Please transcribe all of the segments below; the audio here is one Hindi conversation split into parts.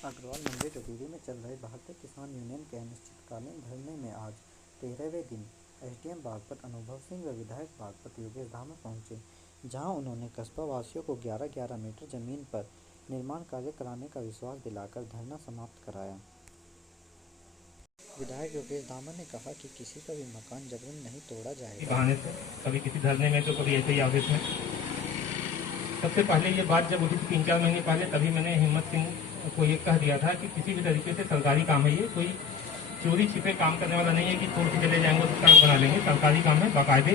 अग्रवाल मंडी डोबिरी में चल रहे भारतीय किसान यूनियन के अनिश्चितकालीन धरने में आज 13वें दिन एसडीएम बागपत अनुभव सिंह व विधायक बागपत योगेश धामर पहुंचे, जहां उन्होंने कस्बा वासियों को 11-11 मीटर जमीन पर निर्माण कार्य कराने का विश्वास दिलाकर धरना समाप्त कराया। विधायक योगेश धामर ने कहा कि किसी का भी मकान जबरन नहीं तोड़ा जाएगा। बहाने से कभी किसी धरने में तो कभी ऐसे ही ऑफिस में। सबसे पहले ये बात जब उठी थी 3-4 महीने पहले, तभी मैंने हिम्मत सिंह को ये कह दिया था कि किसी भी तरीके से सरकारी काम है, ये कोई चोरी छिपे काम करने वाला नहीं है कि तोड़ के चले जाएंगे तो सड़क बना लेंगे। सरकारी काम है, बाकायदे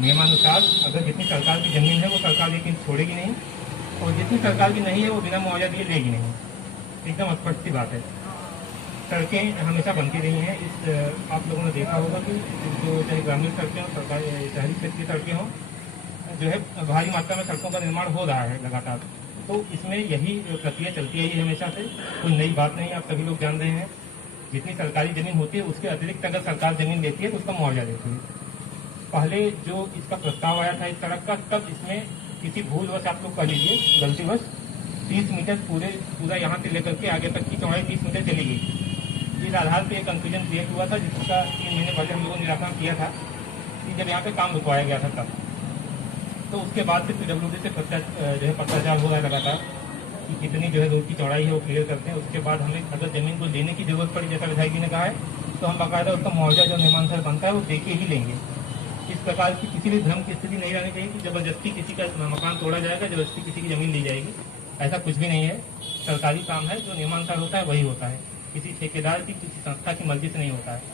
नियमानुसार अगर जितनी सरकार की जमीन है वो सरकार लेकिन छोड़ेगी नहीं, और जितनी सरकार की नहीं है वो बिना मुआवजा दिए लेगी नहीं। एकदम स्पष्ट सी बात है। सड़कें हमेशा बनती रही हैं। इस आप लोगों ने देखा होगा कि जो चाहे ग्रामीण सड़कें हों, सरकारी शहरी क्षेत्र की सड़कें हों, जो है भारी मात्रा में सड़कों का निर्माण हो रहा है लगातार। तो इसमें यही प्रक्रिया चलती है हमेशा से, कोई नई बात नहीं है। आप सभी लोग जान रहे हैं जितनी सरकारी जमीन होती है उसके अतिरिक्त अगर सरकार जमीन देती है तो उसका मुआवजा देती है। पहले जो इसका प्रस्ताव आया था इस सड़क का, तब इसमें किसी भूलवश आप लोग कह लीजिए गलतीवश 30 मीटर पूरा यहाँ से लेकर के आगे तक की चौड़ाई 30 मीटर चली गई। इस आधार पर एक कंफ्यूजन क्रिएट हुआ था, जिसका 3 महीने पहले हम लोगों ने निराकरण किया था कि जब यहाँ पे काम रुकवाया गया था तब। तो उसके बाद फिर PWD से जो है पत्राचार हो रहा है लगातार कि कितनी जो है रोड की चौड़ाई है वो क्लियर करते हैं। उसके बाद हमें अगर जमीन को लेने की जरूरत पड़ी, जैसा विधायक जी ने कहा है, तो हम बाकायदा उसका मुआवजा जो नियमानुसार बनता है वो दे के ही लेंगे। इस प्रकार की किसी भी भ्रम की स्थिति नहीं रहनी चाहिए कि जबरदस्ती किसी का मकान तोड़ा जाएगा, जबरदस्ती किसी की जमीन ली जाएगी। ऐसा कुछ भी नहीं है। सरकारी काम है, जो नियमानुसार होता है वही होता है, किसी ठेकेदार की किसी संस्था की मर्जी से नहीं होता है।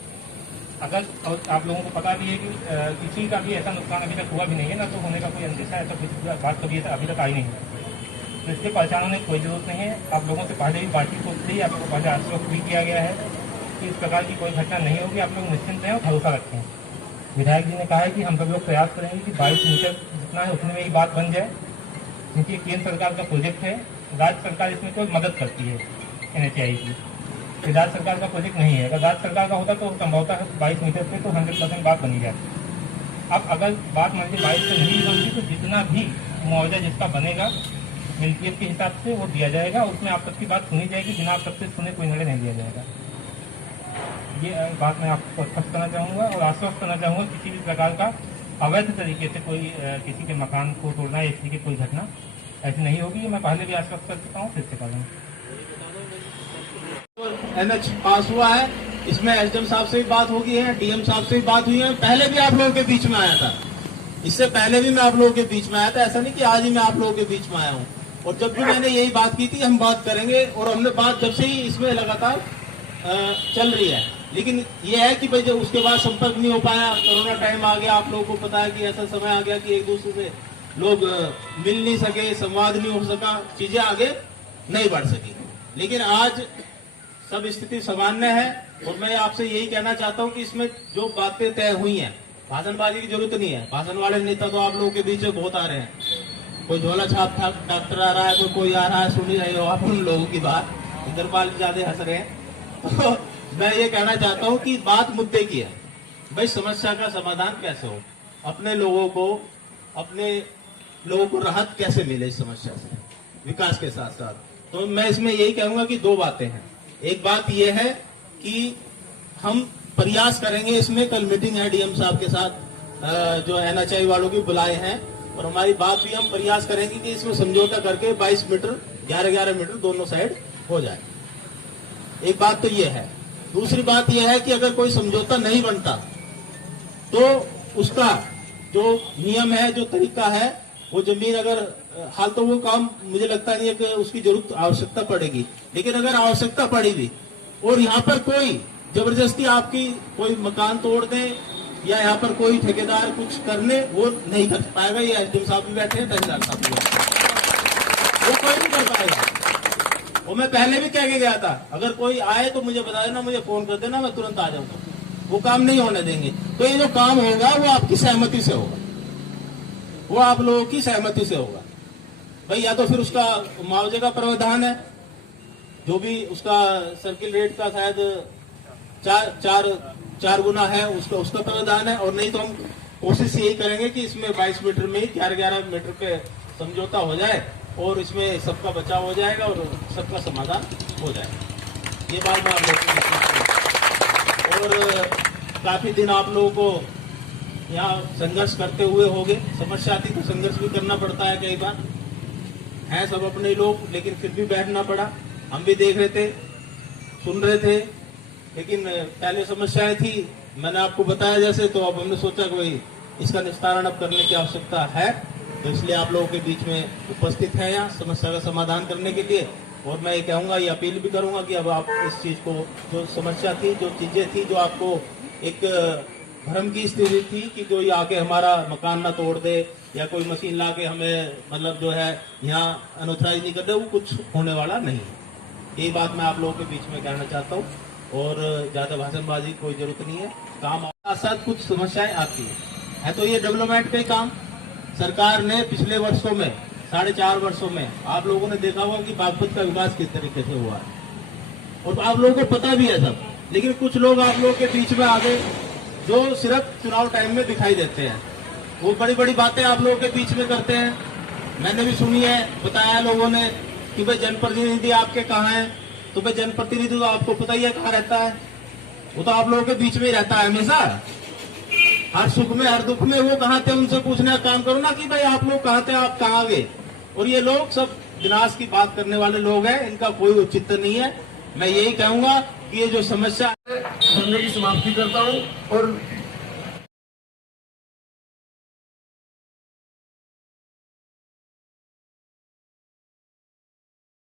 अगर और आप लोगों को पता भी है कि किसी का भी ऐसा नुकसान अभी तक हुआ भी नहीं है, ना तो होने का कोई अंदेशा, ऐसा कुछ बात कभी अभी तक आई नहीं है। तो इसलिए परेशान होने की कोई जरूरत नहीं है। आप लोगों से पहले भी बातचीत हो रही है, आप लोगों को पहले आश्वस्त भी किया गया है कि इस प्रकार की कोई घटना नहीं होगी। आप लोग निश्चिंत रहें और भरोसा रखें। विधायक जी ने कहा है कि हम सब लोग प्रयास करेंगे कि 22 मीटर जितना है उतने में ही बात बन जाए, क्योंकि केंद्र सरकार का प्रोजेक्ट है। राज्य सरकार इसमें कोई मदद करती है NHAI की, राज्य सरकार का प्रोजेक्ट नहीं है। अगर राज्य सरकार का होता तो संभवतः 22 मीटर पे तो 100% बात बनी जाती। अब अगर बात मान लीजिए 22 से नहीं बनती तो जितना भी मुआवजा जिसका बनेगा मिल्कियत के हिसाब से वो दिया जाएगा। उसमें आप सबकी बात सुनी जाएगी, बिना आप सबसे सुने कोई निर्णय नहीं दिया जाएगा। ये बात मैं आपको स्पष्ट करना चाहूँगा और आश्वस्त करना चाहूँगा किसी भी प्रकार का अवैध तरीके से कोई किसी के मकान को तोड़ना या किसी की कोई घटना ऐसी नहीं होगी। ये मैं पहले भी आश्वस्त कर चुका हूँ, फिर से करूँगा। NH पास हुआ है, इसमें SDM साहब से भी बात हो गई है, DM साहब से भी बात हुई है। पहले भी आप लोगों के बीच में आया था, इससे पहले भी मैं आप लोगों के बीच में आया था। ऐसा नहीं कि आज ही मैं आप लोगों के बीच में आया हूँ। और जब भी मैंने यही बात की थी हम बात करेंगे, और हमने बात जब से ही इसमें लगातार चल रही है। लेकिन ये है कि भाई जब उसके बाद संपर्क नहीं हो पाया, कोरोना टाइम आ गया, आप लोगों को पता है कि ऐसा समय आ गया कि एक दूसरे से लोग मिल नहीं सके, संवाद नहीं हो सका, चीजें आगे नहीं बढ़ सकी। लेकिन आज सब स्थिति सामान्य है और मैं आपसे यही कहना चाहता हूं कि इसमें जो बातें तय हुई हैं, भाषणबाजी की जरूरत नहीं है। भाषण वाले नेता तो आप लोगों के बीच में बहुत आ रहे हैं। कोई झोला छाप डॉक्टर आ रहा है, कोई आ रहा है, सुन ही रहे हो आप उन लोगों की बात। इंद्रपाल ज्यादा हंस रहे हैं। तो मैं ये कहना चाहता हूँ कि बात मुद्दे की है। भाई समस्या का समाधान कैसे हो, अपने लोगों को राहत कैसे मिले इस समस्या से, विकास के साथ साथ। तो मैं इसमें यही कहूंगा कि दो बातें हैं। एक बात यह है कि हम प्रयास करेंगे, इसमें कल मीटिंग है DM साहब के साथ जो NHAI वालों की बुलाए हैं, और हमारी बात भी हम प्रयास करेंगे कि इसमें समझौता करके 22 मीटर 11-11 मीटर दोनों साइड हो जाए। एक बात तो यह है। दूसरी बात यह है कि अगर कोई समझौता नहीं बनता तो उसका जो नियम है, जो तरीका है, वो जमीन अगर हाल तो वो काम मुझे लगता नहीं है कि उसकी जरूरत आवश्यकता पड़ेगी, लेकिन अगर आवश्यकता पड़ी भी और यहाँ पर कोई जबरदस्ती आपकी कोई मकान तोड़ दे या यहाँ पर कोई ठेकेदार कुछ करने, वो नहीं कर पाएगा। ये SDM साहब भी बैठे हैं, तहसीलदार साहब भी बैठे हैं, वो कोई नहीं कर पाएगा। वो मैं पहले भी कह के गया था, अगर कोई आए तो मुझे बता देना, मुझे फोन कर देना, मैं तुरंत आ जाऊंगा। वो काम नहीं होने देंगे। तो ये जो काम होगा वो आपकी सहमति से होगा, वो आप लोगों की सहमति से होगा। भाई या तो फिर उसका मुआवजे का प्रावधान है, जो भी उसका सर्किल रेट का शायद चार गुना है, उसका प्रावधान है। और नहीं तो हम कोशिश यही करेंगे कि इसमें 22 मीटर में 11-11 मीटर पे समझौता हो जाए और इसमें सबका बचाव हो जाएगा और सबका समाधान हो जाएगा। ये बात मैं आप लोगों को और काफी दिन आप लोगों को यहाँ संघर्ष करते हुए होंगे। समस्या आती तो संघर्ष भी करना पड़ता है, कई बार हैं सब अपने लोग, लेकिन फिर भी बैठना पड़ा। हम भी देख रहे थे, सुन रहे थे, लेकिन पहले समस्याएं थी, मैंने आपको बताया जैसे, तो अब हमने सोचा कि भाई इसका निस्तारण अब करने की आवश्यकता है, तो इसलिए आप लोगों के बीच में उपस्थित है यहाँ समस्या का समाधान करने के लिए। और मैं ये कहूंगा, ये अपील भी करूंगा कि अब आप इस चीज को, जो समस्या थी, जो चीजें थी, जो आपको एक भ्रम की स्थिति थी कि कोई आके हमारा मकान ना तोड़ दे या कोई मशीन ला के हमें मतलब जो है यहाँ अनऑथराइज नहीं कर दे, वो कुछ होने वाला नहीं है। यही बात मैं आप लोगों के बीच में कहना चाहता हूँ और ज्यादा भाषणबाजी कोई जरूरत नहीं है। काम साथ साथ कुछ समस्याएं आती है तो ये डेवलपमेंट पे काम सरकार ने पिछले वर्षों में 4.5 वर्षों में आप लोगों ने देखा होगा कि बागपत का विकास किस तरीके से हुआ है और आप लोगों को पता भी है सब। लेकिन कुछ लोग आप लोगों के बीच में आ गए जो सिर्फ चुनाव टाइम में दिखाई देते हैं, वो बड़ी बड़ी बातें आप लोगों के बीच में करते हैं। मैंने भी सुनी है, बताया लोगों ने कि भाई जनप्रतिनिधि आपके कहाँ हैं, तो भाई जनप्रतिनिधि तो आपको पता ही है कहाँ रहता है, वो तो आप लोगों के बीच में ही रहता है हमेशा। हर सुख में हर दुख में वो कहाँ थे उनसे पूछने का काम करो ना कि भाई आप लोग कहाँ थे, आप कहाँ गए। और ये लोग सब विनाश की बात करने वाले लोग हैं, इनका कोई औचित्य नहीं है। मैं यही कहूंगा कि ये जो समस्या धरने की समाप्ति करता हूं और